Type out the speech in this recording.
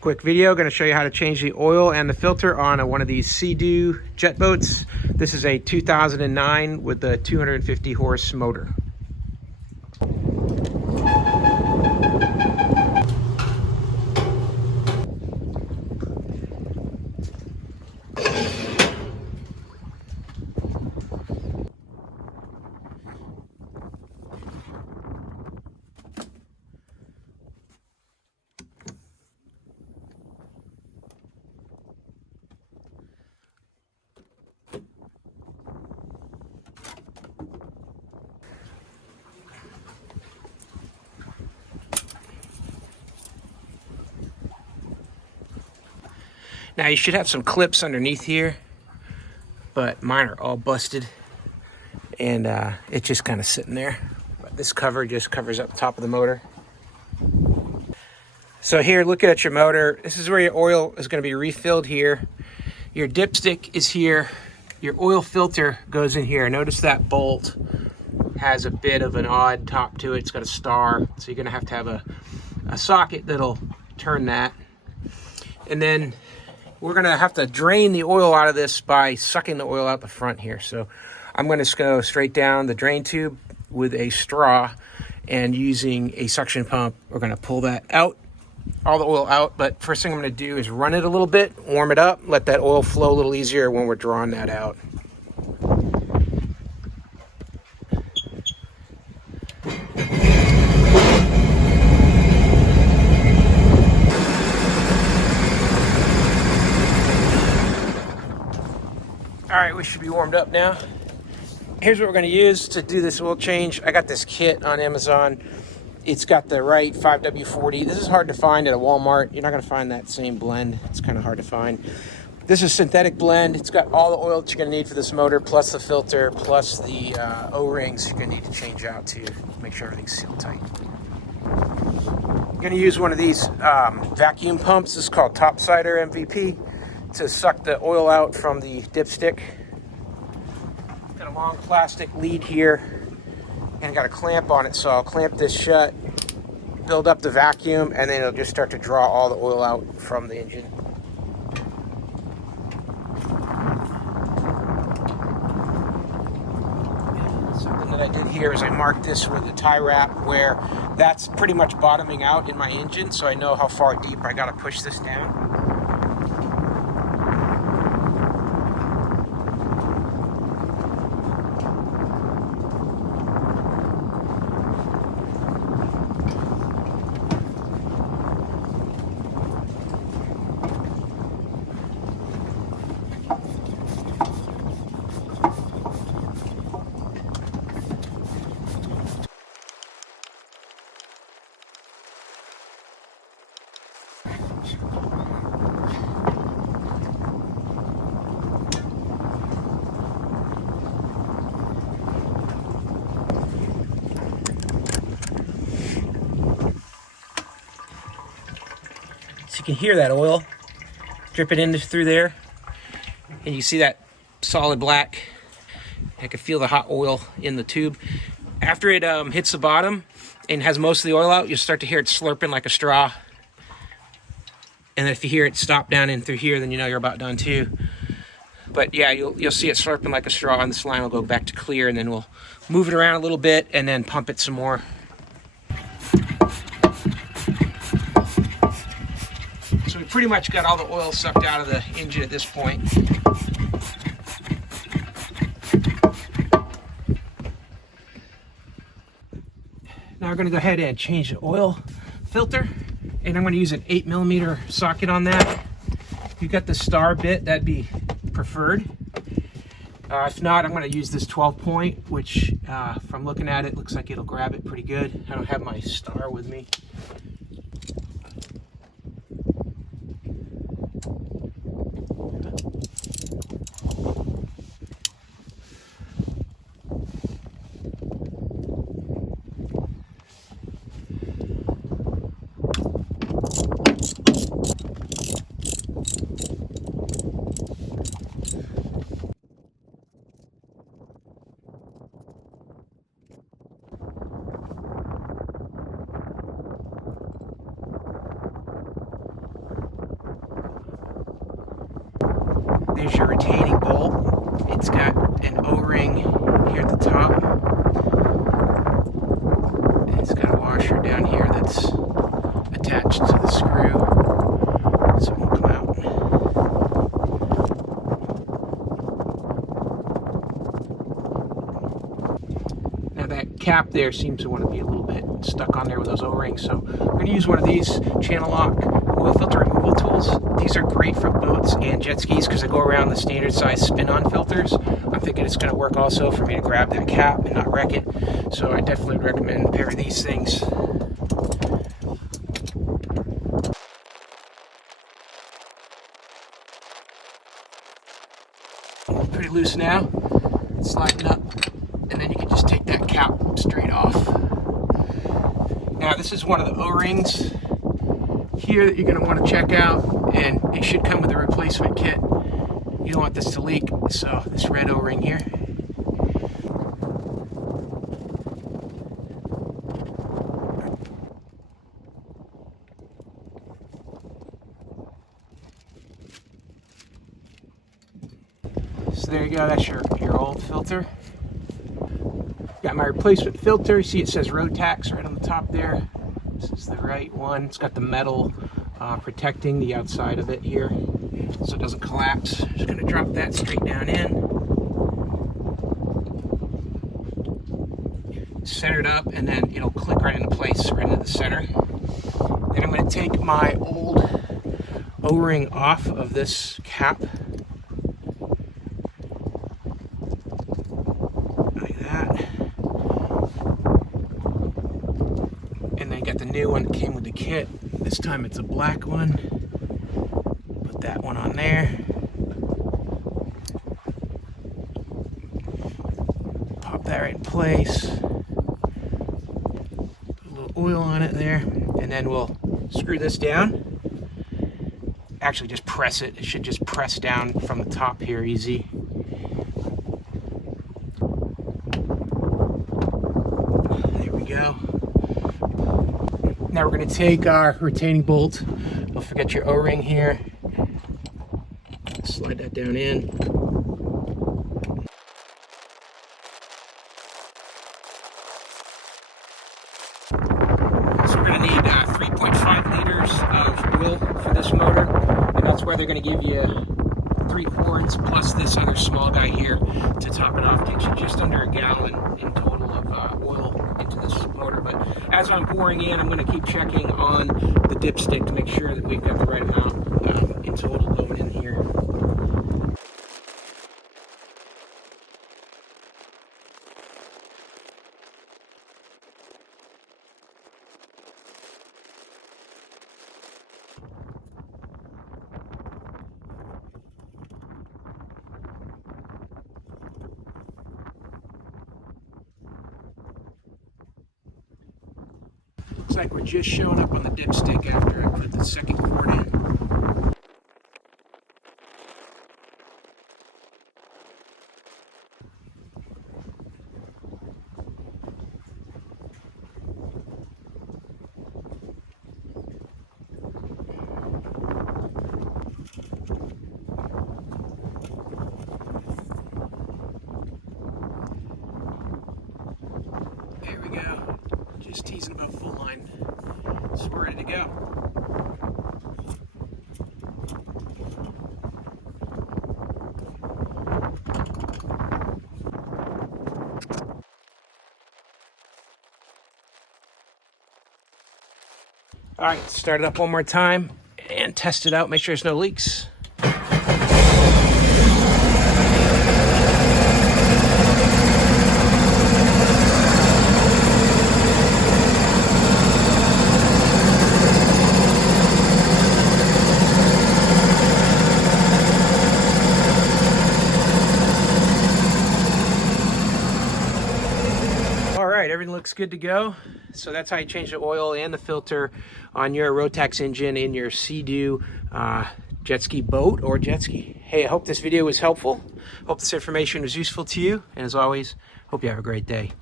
quick video. Going to show you how to change the oil and the filter on one of these Sea-Doo jet boats. This is a 2009 with the 250 horse motor. Now you should have some clips underneath here, but mine are all busted and it's just kind of sitting there. But this cover just covers up the top of the motor. So here, looking at your motor, this is where your oil is going to be refilled here. Your dipstick is here. Your oil filter goes in here. Notice that bolt has a bit of an odd top to it. It's got a star, so you're going to have a socket that'll turn that. And then we're going to have to drain the oil out of this by sucking the oil out the front here. So I'm going to go straight down the drain tube with a straw, and using a suction pump, we're going to pull that out, all the oil out. But first thing I'm going to do is run it a little bit, warm it up, let that oil flow a little easier when we're drawing that out. All right, we should be warmed up now. Here's what we're going to use to do this oil change. I got this kit on Amazon. It's got the right 5W40. This is hard to find at a Walmart. You're not going to find that same blend. It's kind of hard to find. This is synthetic blend. It's got all the oil that you're going to need for this motor, plus the filter, plus the O-rings you're going to need to change out to make sure everything's sealed tight. I'm going to use one of these vacuum pumps. This is called Topsider MVP, to suck the oil out from the dipstick. Got a long plastic lead here and got a clamp on it, so I'll clamp this shut, build up the vacuum, and then it'll just start to draw all the oil out from the engine. Something that I did here is I marked this with a tie wrap where that's pretty much bottoming out in my engine, so I know how far deep I got to push this down. So you can hear that oil dripping in through there, and you see that solid black. I can feel the hot oil in the tube. After it hits the bottom and has most of the oil out, you'll start to hear it slurping like a straw. And then if you hear it stop down in through here, then you know you're about done too. But yeah, you'll see it slurping like a straw, and this line will go back to clear, and then we'll move it around a little bit and then pump it some more. So we pretty much got all the oil sucked out of the engine at this point. Now we're going to go ahead and change the oil filter, and I'm going to use an 8mm socket on that. If you've got the star bit, that'd be preferred. If not, I'm going to use this 12-point, which from looking at it, looks like it'll grab it pretty good. I don't have my star with me. There's your retaining bolt. It's got an O-ring here at the top. And it's got a washer down here that's attached to the screw, so it won't come out. Now that cap there seems to want to be a little bit stuck on there with those O-rings, so I'm going to use one of these channel lock oil filter removal tools. These are great for boats and jet skis because they go around the standard size spin-on filters. I'm thinking it's going to work also for me to grab that cap and not wreck it, so I definitely recommend a pair of these things. Pretty loose now. It's sliding up, and then you can just take that cap straight off. Now this is one of the O-rings here that you're going to want to check out, and it should come with a replacement kit. You don't want this to leak, so this red O-ring here. So there you go, that's your old filter. Got my replacement filter. You see it says Rotax right on the top there. This is the right one. It's got the metal protecting the outside of it here so it doesn't collapse. Just going to drop that straight down in. Center it up, and then it'll click right into place, right into the center. Then I'm going to take my old O-ring off of this cap. Got the new one that came with the kit. This time it's a black one. Put that one on there. Pop that right in place. Put a little oil on it there, and then we'll screw this down. Actually, just press it. It should just press down from the top here, easy. There we go. Now we're going to take our retaining bolt. Don't forget your O-ring here. Slide that down in. So we're going to need 3.5 liters of oil for this motor, and that's why they're going to give you 3 quarts plus this other small guy here to top it off. Takes you just under a gallon in total of oil into this motor. But as I'm pouring in, I'm going to keep checking on the dipstick to make sure that we've got the right amount in total going in here. Looks like we're just showing up on the dipstick after I put the second quart in. There we go. Just teasing about full line. So we're ready to go. All right, start it up one more time and test it out. Make sure there's no leaks. right, everything looks good to go. So that's how you change the oil and the filter on your Rotax engine in your Sea-Doo jet ski boat or jet ski. Hey, I hope this video was helpful. Hope this information was useful to you. And as always, hope you have a great day.